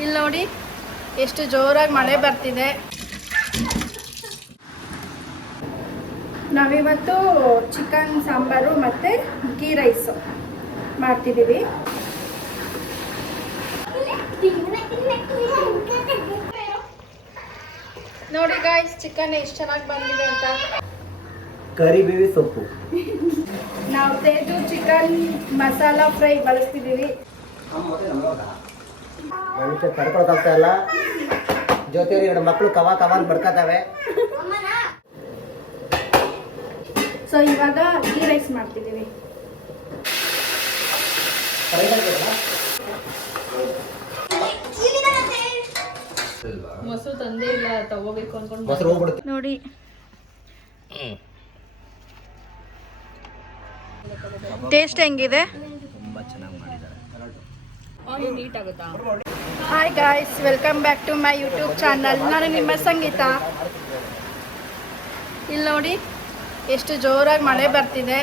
ಇಲ್ಲಿ ನೋಡಿ ಎಷ್ಟು ಜೋರಾಗಿ ಮಳೆ ಬರ್ತಿದೆ. ನಾವಿವತ್ತು ಚಿಕನ್ ಸಾಂಬಾರು ಮತ್ತು ಗೀ ರೈಸು ಮಾಡ್ತಿದ್ದೀವಿ. ನೋಡಿ ಗಾಯ್ಸ್, ಚಿಕನ್ ಎಷ್ಟು ಚೆನ್ನಾಗಿ ಬಂದಿದೆ ಅಂತ. ಕರಿಬೇವು ಸೊಪ್ಪು ನಾವು ತೇಜು ಚಿಕನ್ ಮಸಾಲಾ ಫ್ರೈ ಬಳಸ್ತಿದ್ದೀವಿ. ತಡ್ಕೊಳಕ್ಕಾಗ್ತಾ ಇಲ್ಲ. ಜೊತೆಲಿ 2 ಮಕ್ಕಳು ಕವಾ ಅಂತ ಬಡ್ಕತಾವೆ. ಸೊ ಇವಾಗ ಗೀ ರೈಸ್ ಮಾಡ್ತಿದ್ದೀವಿ. ಮೊಸರು ತಂದೆ ಇಲ್ಲ, ತಗೋಬೇಕು ಅನ್ಕೊಂಡು ಮೊಸರು ಹೋಗ್ಬಿಡುತ್ತೆ ನೋಡಿ. ಟೇಸ್ಟ್ ಹೆಂಗಿದೆ? ತುಂಬಾ ಚೆನ್ನಾಗಿ ಮಾಡಿದ್ದಾರೆ. ನೀಟ್ ಆಗುತ್ತಾ? Hi guys, welcome back to my YouTube channel. ನಾನು ನಿಮ್ಮ ಸಂಗೀತ. ಇಲ್ಲಿ ನೋಡಿ ಎಷ್ಟು ಜೋರಾಗಿ ಮಳೆ ಬರ್ತಿದೆ.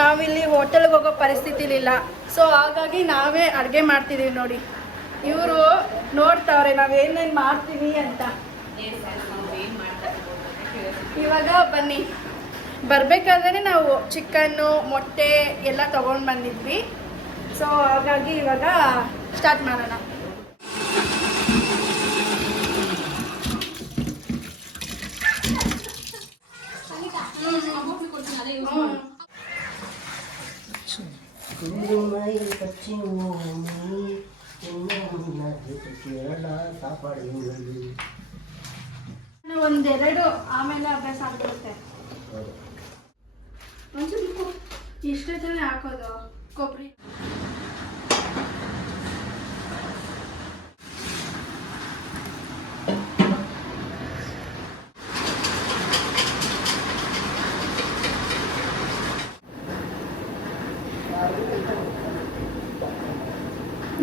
ನಾವಿಲ್ಲಿ ಹೋಟೆಲ್ಗೆ ಹೋಗೋ ಪರಿಸ್ಥಿತಿಲಿಲ್ಲ. ಸೊ ಹಾಗಾಗಿ ನಾವೇ ಅಡುಗೆ ಮಾಡ್ತಿದ್ದೀವಿ. ನೋಡಿ, ಇವರು ನೋಡ್ತಾವ್ರೆ ನಾವೇನೇನು ಮಾಡ್ತೀವಿ ಅಂತ. ಇವಾಗ ಬನ್ನಿ. ಬರಬೇಕಾದ್ರೆ ನಾವು ಚಿಕನ್ನು, ಮೊಟ್ಟೆ ಎಲ್ಲ ತೊಗೊಂಡು ಬಂದಿದ್ವಿ. ಸೊ ಹಾಗಾಗಿ ಇವಾಗ ಸ್ಟಾರ್ಟ್ ಮಾಡೋಣ. ಒಂದೆರಡು ಆಮೇಲೆ ಅಭ್ಯಾಸ ಆಗ್ಬಿಡುತ್ತೆ. ಒಂಚೂರು ಇಷ್ಟೇ ತಾನೇ ಹಾಕೋದು ಕೊಬ್ಬರಿ.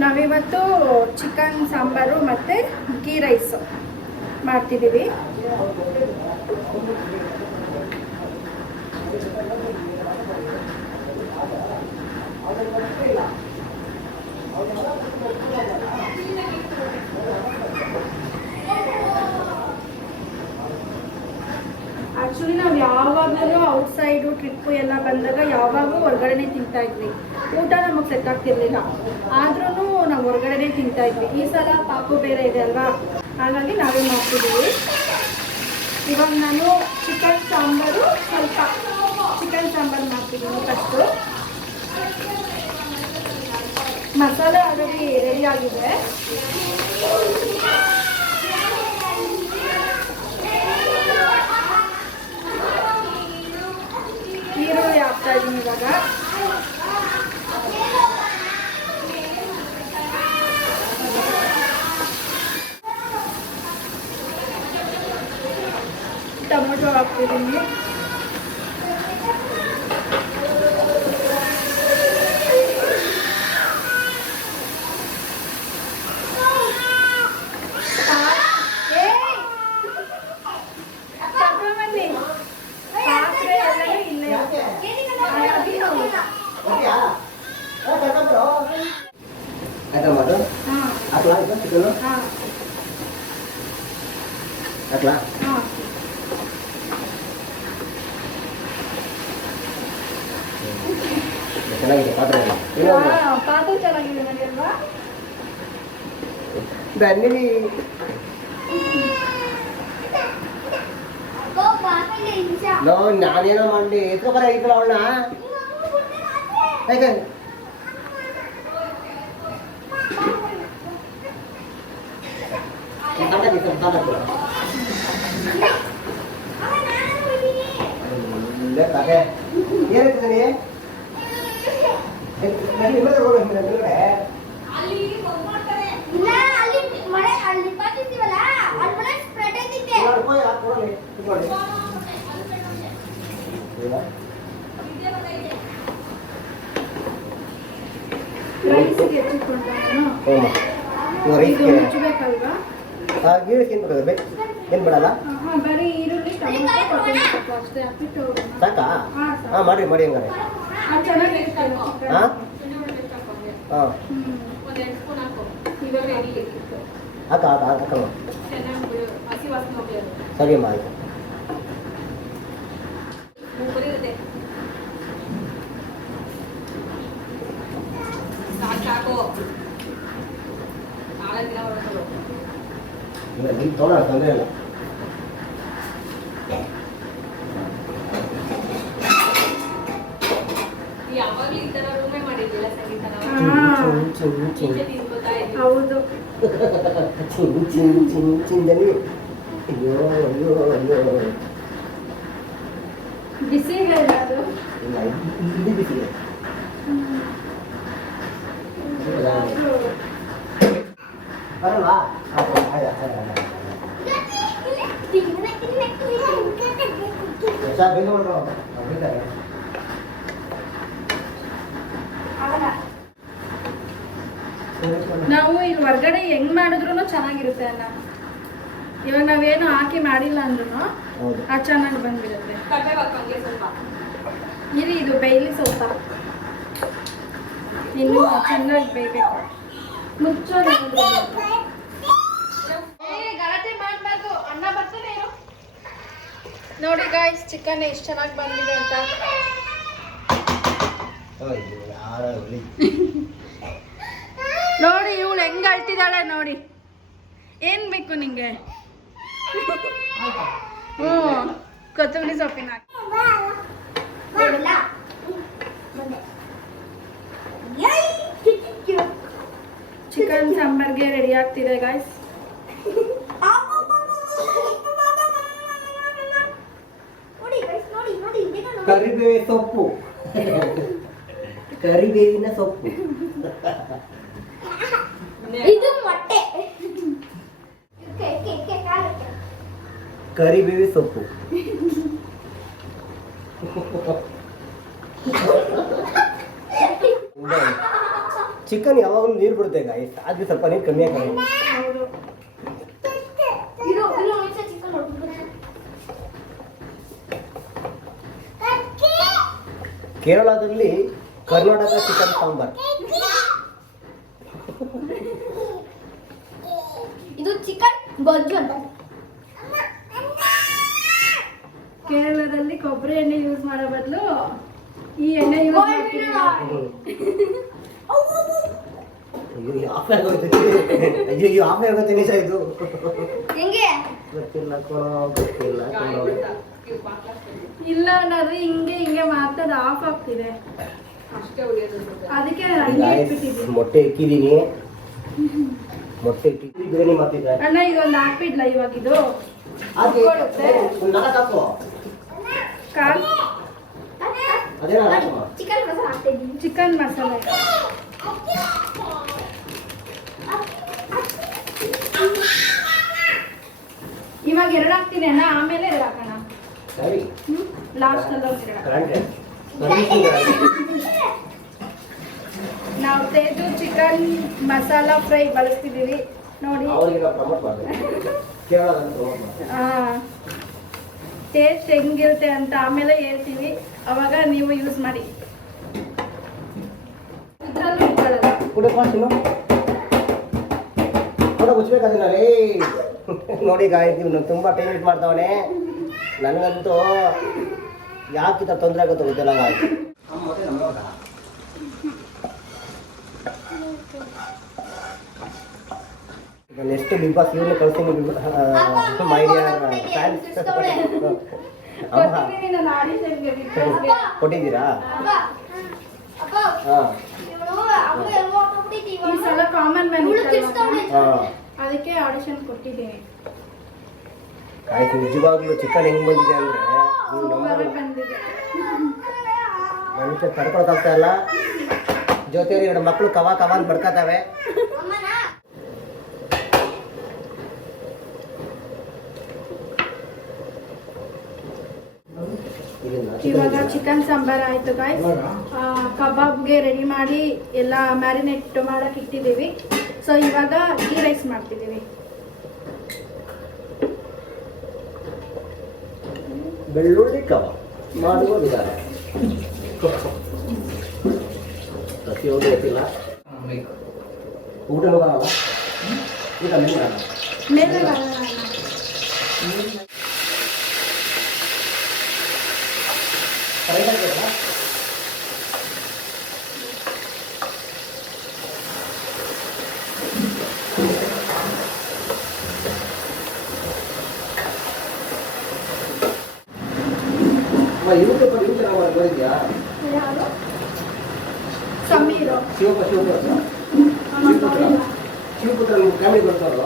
ನಾವಿವತ್ತು ಚಿಕನ್ ಸಾಂಬಾರು ಮತ್ತು ಗೀ ರೈಸು ಮಾಡ್ತಿದ್ದೀವಿ. ಆ್ಯಕ್ಚುಲಿ ನಾವು ಯಾವಾಗಲೂ ಔಟ್ಸೈಡು ಟ್ರಿಪ್ಪು ಎಲ್ಲ ಬಂದಾಗ ಯಾವಾಗಲೂ ಹೊರಗಡೆನೇ ತಿಂತಾಯಿದ್ವಿ. ಊಟ ನಮಗೆ ಸೆಟ್ ಆಗ್ತಿರ್ಲಿಲ್ಲ, ಆದ್ರೂ ನಾವು ಹೊರಗಡೆನೇ ತಿಂತಾಯಿದ್ವಿ. ಈ ಸಲ ಪಾಪು ಬೇರೆ ಇದೆ ಅಲ್ವಾ, ಹಾಗಾಗಿ ನಾವೇ ಮಾಡ್ತಿದ್ದೀವಿ. ಇವಾಗ ನಾನು ಚಿಕನ್ ಸಾಂಬಾರು ಮಾಡ್ತಿದ್ದೀನಿ. ಫಸ್ಟು ಮಸಾಲೆ ಆಲ್ರೆಡಿ ರೆಡಿ ಆಗಿದೆ. ಈರುಳ್ಳಿ ಹಾಕ್ತಾ ಇದ್ದೀನಿ ಇವಾಗ. ಟೊಮೊಟೊ ಹಾಕ್ತಿದ್ದೀನಿ. ಚೆನ್ನಾಗಿದೆ ಪಾತ್ರೆ ಚೆನ್ನಾಗಿದೆ ನೋಡಿ ಅಲ್ವಾ? ಬನ್ನಿ. ನಾನೇನೋ ಮಾಡಲಿ ಎತ್ಕೊಬರ ಐತಲ್ಲ ಅವಳನ್ನ. ಆಯ್ತು ಕತೆ ಏನಿರ್ತದೆ ಏನು ಬಿಡಲ್ಲ ಸಾಕಾ? ಹಾಂ ಮಾಡಿ ಹಂಗಾರೆ. ಹಾಂ ಇವಾಗ ರೆಡಿ ಇತ್ತು ಹಾಕ ಹಾಕ ಹಾಕಮ್ಮ. ಚೆನ್ನಾಗಿ ಬಿಡು ಹಸಿ ವಾಸನೆ ಹೋಗ್ಲಿಲ್ಲ ಸರಿ ಅಮ್ಮ ಆಯ್ತು. ಮೂರಿರುತ್ತೆ ಸಾಕು ಸಾಕು ನಾಳೆ ದಿನ ಬರೋದು ಇಲ್ಲ ನೀನು ತೊಗೊಳ ತೊಂದರೆ ಇಲ್ಲ. ಯಾವಾಗಲೂ ಈ ಥರ ರೂಮೇ ಮಾಡಿದ್ದಿಲ್ಲ ಸಂಗೀತ ನಾವು ಹಾ, ತಿನ್ಕೋತಾ ಇದ್ವಿ ಹೌದು. ಚಿಂದನಿ. ಅಯ್ಯೋ ಅಯ್ಯೋ ಅಯ್ಯೋ. ಬಿಸಿ ಇಲ್ಲ ಅದು. ಇಲ್ಲ ಇಲ್ಲಿ ಬಿಸಿದೆ. ಬರಲ್ವಾ? ನಾವು ಇಲ್ಲಿ ಹೊರ್ಗಡೆ ಹೆಂಗ್ ಮಾಡಿದ್ರು ಚೆನ್ನಾಗಿರುತ್ತೆ ಅನ್ನ. ಇವಾಗ ನಾವೇನು ಹಾಕಿ ಮಾಡಿಲ್ಲ ಅಂದ್ರೂ ಹೌದು. ಅದು ಚೆನ್ನಾಗಿ ಬಂದ್ಬಿಡುತ್ತೆ. ಕರ್ಬೇವು ಹಾಕಂಗೆ ಸ್ವಲ್ಪ ಇರಿ ಇದು ಬೇಯಲಿ ಸ್ವಲ್ಪ, ಇನ್ನು ಚೆನ್ನಾಗಿ ಬೇಯಬೇಕು. ಮುಚ್ಚೋದು ಗಲಾಟೆ ಮಾಡಬಾರ್ದು, ಅನ್ನ ಬರ್ತಾನೆ ಇರು. ನೋಡಿ ಗಾಯ್ಸ್, ಚಿಕನ್ ಎಷ್ಟು ಚೆನ್ನಾಗಿ ಬಂದಿದೆ ಅಂತ. ನೋಡಿ ಇವಳು ಹೆಂಗ್ ಅಳ್ತಿದ್ದಾಳೆ ನೋಡಿ. ಏನ್ ಬೇಕು ನಿಂಗೆ? ಹ್ಞೂ, ಕೊತ್ತಂಬರಿ ಸೊಪ್ಪಿನ ಹಾಕಿ. ಚಿಕನ್ ಸಾಂಬಾರ್ಗೆ ರೆಡಿ ಆಗ್ತಿದೆ ಗಾಯ್ಸ್. ಕರಿಬೇವಿನ ಸೊಪ್ಪು. ಕರಿಬೇವಿನ ಸೊಪ್ಪು. ಇದು ಮೊಟ್ಟೆ. ಕರಿಬೇವಿ ಸೊಪ್ಪು. ಚಿಕನ್ ಯಾವಾಗಲೂ ನೀರು ಬಿಡುತ್ತೆ ಗಾಯ್ಸ್, ಆದ್ರೆ ಸ್ವಲ್ಪ ನೀರು ಕಮ್ಮಿ ಹಾಕಿ. ಹೌದು. ಇದು ಒಂದ್ಸಲ ಚಿಕನ್ ಹೊಡ್ಬಿಡ್ತೀನಿ. ಕೇರಳದಲ್ಲಿ ಕರ್ನಾಟಕ ಚಿಕನ್ ಸಾಂಬಾರ್. ಇದು ಚಿಕನ್ ಬಜ್ಜು ಅಂತ. ಕೇರಳದಲ್ಲಿ ಕೊಬ್ಬರಿ ಎಣ್ಣೆ ಯೂಸ್ ಮಾಡೋ ಬದಲು ಈ ಎಣ್ಣೆ ಯೂಸ್ ಮಾಡ್ತೀವಿ. ಅಯ್ಯೋ ಆಫ್ ಆಗೋಯ್ತು. ಅಯ್ಯೋ ಆಫ್ ಆಗೋಯ್ತು ನಿಜ ಇದು. ಹೆಂಗೆ? ಗೊತ್ತಿಲ್ಲ ಕಣೋ, ಗೊತ್ತಿಲ್ಲ ಕಣೋ. ಇಲ್ಲ ಅನ್ನೋದು ಹಿಂಗೆ ಹಿಂಗೆ ಮಾಡ್ತದ ಆಫ್ ಆಗ್ತಿದೆ. ಅಷ್ಟೇ ಉಳಿಯೋದು ಸ್ವಲ್ಪ. ಅದಕ್ಕೆ ಈಗ ಹಂಗೆ ಇಟ್ಬಿಟ್ಟಿದ್ದೀನಿ. ಮೊಟ್ಟೆ ಇಕ್ಕಿದ್ದೀನಿ. ಮೊಟ್ಟೆ ಇಕ್ಕಿ ಬಿರಿಯಾನಿ ಮಾಡ್ತಿದ್ದೆ. ಅಣ್ಣ ಇದೊಂದು ಹಾಕ್ಬಿಡ್ಲ ಇವಾಗ ಇದು ಹಾಕಿ ಒಂದು ನಾಲ್ಕು ಹಾಕು. ಕಾಲ್ ಅದೇನ ಹಾಕಮ್ಮ. ಚಿಕನ್ ಮಸಾಲ ಹಾಕ್ತಾ ಇದ್ದೀನಿ. ಚಿಕನ್ ಮಸಾಲೆ. ಇವಾಗ ಎರಡು ಹಾಕ್ತೀನಿ ಅಣ್ಣ, ಆಮೇಲೆ ಎರಡು ಹಾಕೋಣ. ಸರಿ. ಲಾಸ್ಟ್ ಅಲ್ಲಿ ಒಂದು ಎರಡು. ಕರೆಂಟ್. ನಾವು ತೇಜು ಚಿಕನ್ ಮಸಾಲಾ ಫ್ರೈ ಬಳಸ್ತಿದ್ದೀವಿ ನೋಡಿ. ಅವ್ರಿಗೆ ನಾವು ಪ್ರಮೋಟ್ ಮಾಡ್ಬೇಕು. ಕೇರಳದಲ್ಲಿ ಪ್ರಮೋಟ್ ಮಾಡ್ಬೇಕು. ಟೇಸ್ಟ್ ಹೆಂಗಿರುತ್ತೆ ಅಂತ ಆಮೇಲೆ ಹೇಳ್ತೀವಿ, ಅವಾಗ ನೀವು ಯೂಸ್ ಮಾಡಿ. ಇದ್ರಲ್ಲೂ ಇಟ್ಕೊಳ್ಳಲ್ಲ. ಕೂಡ ಮಾಡ್ತೀನಿ ಕೂಡ ಮುಚ್ಬೇಕಾದ್ರೆ ರೀ. ನೋಡಿ ಗಾಯತ್ರಿ ನೀವು ತುಂಬ ಟೈಮ್ ಇಟ್ ಮಾಡ್ತಾವನೆ. ನನಗಂತೂ ಯಾಕಿಂತ ತೊಂದರೆ ಆಗುತ್ತೆ ಗೊತ್ತಿಲ್ಲ ಗಾಯತ್ರಿ. ನೆಕ್ಸ್ಟ್ ಬಿಗ್ ಬಾಸ್ ಇವನ್ನ ಕಳ್ಸ್ತೀನಿ. My dear fans. ಅಮ್ಮ ಕೊಟ್ಟಿದ್ದೀನಿ ನಾನು ಆಡಿಷನ್ಗೆ, ಬಿಗ್ ಬಾಸ್ಗೆ. ಕೊಟ್ಟಿದ್ದೀರಾ? ಅಪ್ಪ ಅಪ್ಪ ಹಾಂ ಇವಳು ಅಮ್ಮ ಎಲ್ಲೋ ಹಾಕ್ಬಿಟ್ಟಿದ್ದೀವಿ. ಈ ಸಲ ಕಾಮನ್ ಮ್ಯಾನ್ ಇವಳು ತಿರ್ಸ್ತಾವಳೆ. ಹಾಂ ಅದಕ್ಕೆ ಆಡಿಷನ್ ಕೊಟ್ಟಿದ್ದೀನಿ. ಆಯ್ತು. ನಿಜವಾಗ್ಲೂ ಚಿಕನ್ ಹೆಂಗ್ ಬಂದಿದೆ ಅಂದ್ರೆ ಸೂಪರ್ ಬಂದಿದೆ. ಮನುಷ್ಯ ತಡ್ಕೊಳಕ್ಕಾಗ್ತಾ ಇಲ್ಲ. ಜೊತೆಲಿ ಎರಡು ಮಕ್ಕಳು ಕವ ಕವ ಅಂತ ಬಡ್ಕತಾವೆ. ಅಮ್ಮನ ಇವಾಗ ಚಿಕನ್ ಸಾಂಬಾರ್ ಆಯ್ತು ಗಾಯ್ಸ್. ಕಬಾಬ್ಗೆ ರೆಡಿ ಮಾಡಿ ಎಲ್ಲ ಮ್ಯಾರಿನೇಟ್ ಮಾಡಕ್ಕೆ ಇಟ್ಟಿದ್ದೀವಿ. ಸೊ ಇವಾಗ ಗೀ ರೈಸ್ ಮಾಡ್ತಿದ್ದೀವಿ. ಬೆಳ್ಳುಳ್ಳಿ ಕಬಾಬ್ ಮಾಡುವ ವಿಧಾನ ಪ್ರತಿಯೊಂದು ಗೊತ್ತಿಲ್ಲ. ಊಟ ಹೋಗಲ್ಲ. ಈಗ ಮೇಲೆ ಮೇಲೆ ಕರೆಕ್ಟ್ ಆಗಿದೆಯಲ್ಲ? ಯೂಟ್ಯೂಬ್ ನಾವು ನೋಡಿದ್ಯಾ? ಯಾರು ಸಮೀರು ಶಿವಪುತ್ರ ನಿಮ್ಮ ಫ್ಯಾಮಿಲಿ ಬರ್ತಾರೋ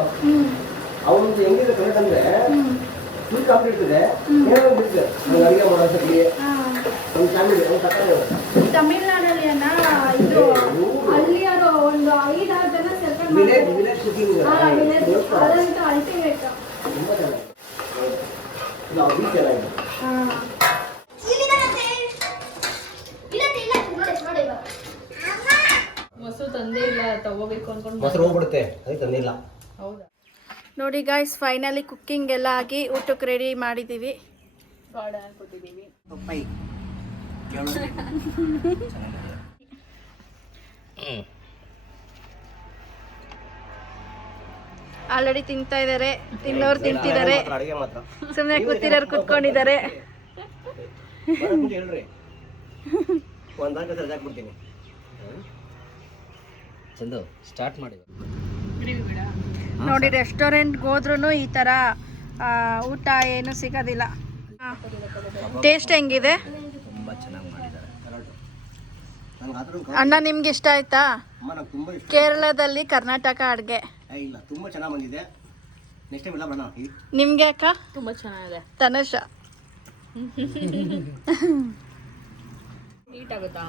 ಅವನದು ಹೆಂಗಿದೆ ಕರೆಕ್ಟ್ ಅಂದ್ರೆ ಫುಲ್ ಕಂಪ್ಲೀಟ್ ಇದೆ. ಏನೋ ಬಿಟ್ಟಿದೆ ನಂಗೆ ಅಡುಗೆ ಮಾಡೋದಕ್ಕೆ ಒಂದು ಫ್ಯಾಮಿಲಿ ಒಂದು ತಗೊಂಡು ತಮಿಳ್ನಾಡಲ್ಲಿ ಇದು ಅಲ್ಲಿ ಅದು ಒಂದು 5-6 ಜನ ಸೇರ್ಕೊಂಡು ವಿಲೇಜ್ ಕುಕಿಂಗ್ ಅದಂತೂ ಅಲ್ಟಿಮೇಟ್. ತುಂಬ ಚೆನ್ನಾಗಿದೆ. ನಾವು ಬೀಚ್ ಚೆನ್ನಾಗಿದೆ. ಮೊಸರು ತಂದೆ ಇಲ್ಲ ತಗೋಬೇಕು ಅನ್ಕೊಂಡು ಮೊಸರು ಹೋಗ್ಬಿಡುತ್ತೆ ಅದಕ್ಕೆ ತಂದಿಲ್ಲ. ಹೌದಾ ನೋಡಿ ಗಾಯ್ಸ್, ಫೈನಲಿ ಕುಕ್ಕಿಂಗ್ ಎಲ್ಲ ಆಗಿ ಊಟಕ್ಕೆ ರೆಡಿ ಮಾಡಿದ್ದೀವಿ. ಗಾರ್ಡ್ ಕೊಟ್ಟಿದ್ದೀವಿ. ಆಲ್ರೆಡಿ ತಿಂತಾ ಇದ್ದಾರೆ, ತಿನ್ನೋರು ತಿಂತಿದ್ದಾರೆ, ಅಡುಗೆ ಮಾತ್ರ ಸುಮ್ಮನೆ ಕೂತಿರೋರು ಕೂತ್ಕೊಂಡಿದ್ದಾರೆ. ಹೇಳ್ರಿ ಒಂದು ಹಾಕಿ ರಜೆ ಹಾಕ್ಬಿಡ್ತೀನಿ. ಚಂದು ಸ್ಟಾರ್ಟ್ ಮಾಡಿ. ನೋಡಿ ರೆಸ್ಟೋರೆಂಟ್ಗೆ ಹೋದ್ರೂ ಈ ಥರ ಊಟ ಏನು ಸಿಗೋದಿಲ್ಲ. ಟೇಸ್ಟ್ ಹೆಂಗಿದೆ ತುಂಬ ಚೆನ್ನಾಗಿ ಮಾಡಿದ್ದಾರೆ. ನಂಗೆ ಆದ್ರೂ ಅಣ್ಣ, ನಿಮ್ಗೆ ಇಷ್ಟ ಆಯ್ತಾ? ಅಮ್ಮ ನಂಗೆ ತುಂಬ ಇಷ್ಟ. ಕೇರಳದಲ್ಲಿ ಕರ್ನಾಟಕ ಅಡುಗೆ ಇಲ್ಲ ತುಂಬ ಚೆನ್ನಾಗಿ ಬಂದಿದೆ. ನೆಕ್ಸ್ಟ್ ಟೈಮ್ ಎಲ್ಲ ಬರೋಣ. ನಿಮ್ಗೆ ಅಕ್ಕ? ತುಂಬಾ ಚೆನ್ನಾಗಿದೆ. ತನುಷ ನೀಟ್ ಆಗುತ್ತಾ?